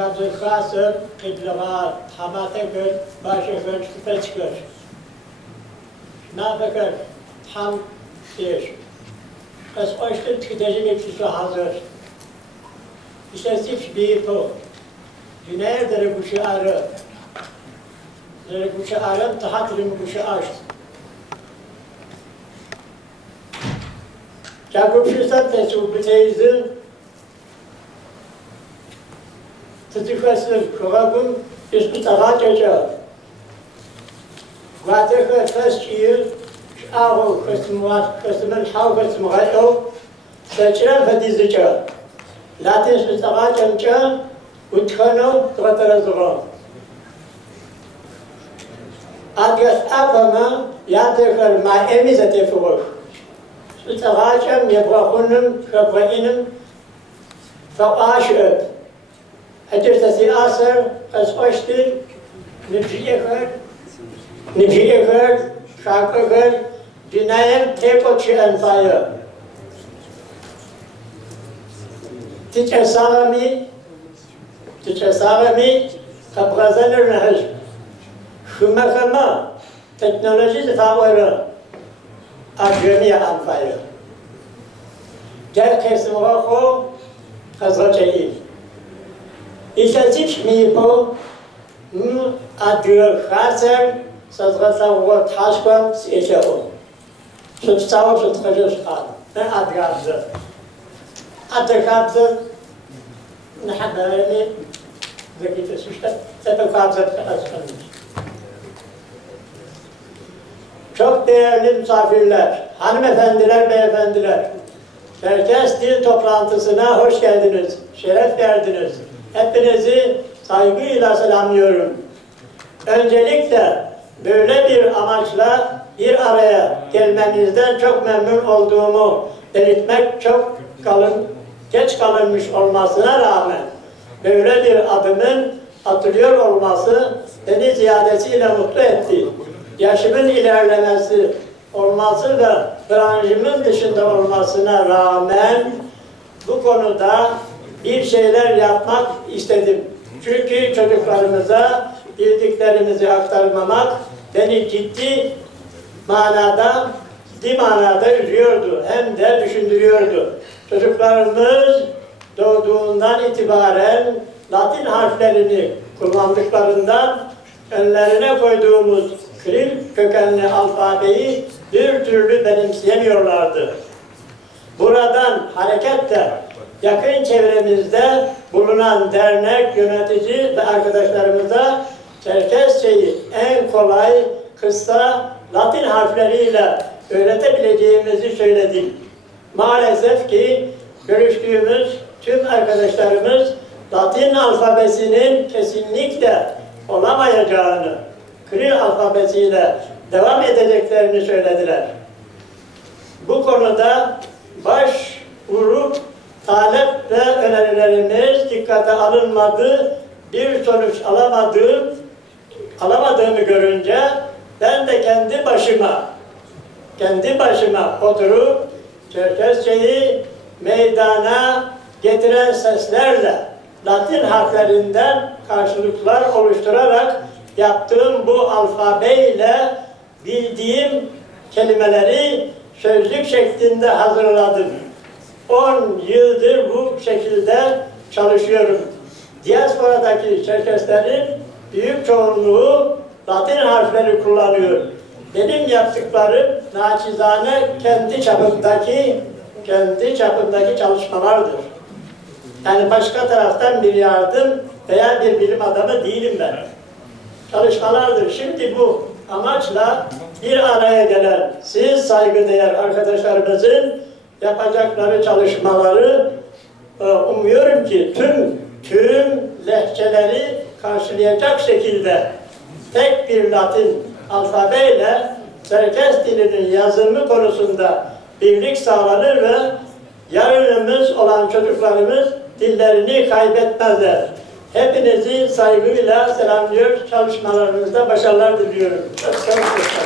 Jabzı khasır, qidlağa, hamata gör, başı gör, şüphe çıkır. Nafakır, tam diyor. Kız açtı, tıkıdacı bekçisi hazır. İşte zif bir bu. Güneyir dere kuşu arı. Dere kuşu arı, tahatırım kuşu açtı. Jakubşusat tesu biteyizin Tıtıkası kıvabım üstü tağa çocuğa. Vatıkı kısçıyı ağıl kısmın hav kısmı gayov seçiren fedizlice. Latin üstü tağa çocuğa utkano tıgatara zığa. Adres apama yatıkır maemize tefuğur. Üstü tağa çocuğa yebrahunum köpreyinum faqaşı öp. Hacırtası asır, kısmıştır, nifşiye kır, şarkı kır, cinayem tekotçu enfayı. Tiçe sağlamı, kapgazanır nehir. Şumakama, teknoloji zifavırı, adremiye enfayı. Gel kesimine ko, kazgacayı. İşte mipo adı hazır sazgata taşkam seçiyor. Sütçavur sütçacı çıkar. Ne adı hazır? Adı hazır ne haberini zekite süçte sepet hazır açılmış. Çok değerli misafirler, hanımefendiler, beyefendiler. Çerkes Dil Toplantısına hoş geldiniz, şeref verdiniz. Hepinizi saygıyla selamlıyorum. Öncelikle böyle bir amaçla bir araya gelmenizden çok memnun olduğumu belirtmek geç kalınmış olmasına rağmen böyle bir adımın atılıyor olması beni ziyadesiyle mutlu etti. Yaşımın ilerlemesi olması ve branşımın dışında olmasına rağmen bu konuda bir şeyler yapmak istedim. Çünkü çocuklarımıza bildiklerimizi aktarmamak beni ciddi manada üzüyordu. Hem de düşündürüyordu. Çocuklarımız doğduğundan itibaren Latin harflerini kullandıklarından önlerine koyduğumuz Kiril kökenli alfabeyi bir türlü benimseyemiyorlardı. Buradan hareketle yakın çevremizde bulunan dernek, yönetici ve arkadaşlarımıza Çerkesçeyi en kolay, kısa Latin harfleriyle öğretebileceğimizi söyledik. Maalesef ki görüştüğümüz tüm arkadaşlarımız Latin alfabesinin kesinlikle olamayacağını, Kiril alfabesiyle devam edeceklerini söylediler. Bu konuda başvuru talep ve önerilerimiz dikkate alınmadı, bir sonuç alamadığımı görünce ben de kendi başıma oturup Çerkesçeyi meydana getiren seslerle Latin harflerinden karşılıklar oluşturarak yaptığım bu alfabeyle bildiğim kelimeleri sözlük şeklinde hazırladım. 10 yıldır bu şekilde çalışıyorum. Diasporadaki Çerkeslerin büyük çoğunluğu Latin harfleri kullanıyor. Benim yaptıklarım naçizane kendi çapımdaki çalışmalardır. Yani başka taraftan bir yardım veya bir bilim adamı değilim ben. Çalışmalardır. Şimdi bu amaçla bir araya gelen siz saygıdeğer arkadaşlarımızın yapacakları çalışmaları umuyorum ki tüm lehçeleri karşılayacak şekilde tek bir Latin alfabeyle Çerkes dilinin yazımı konusunda birlik sağlanır ve yarınımız olan çocuklarımız dillerini kaybetmezler. Hepinizi saygıyla selamlıyor, çalışmalarınızda başarılar diliyorum. Çok sağ olun.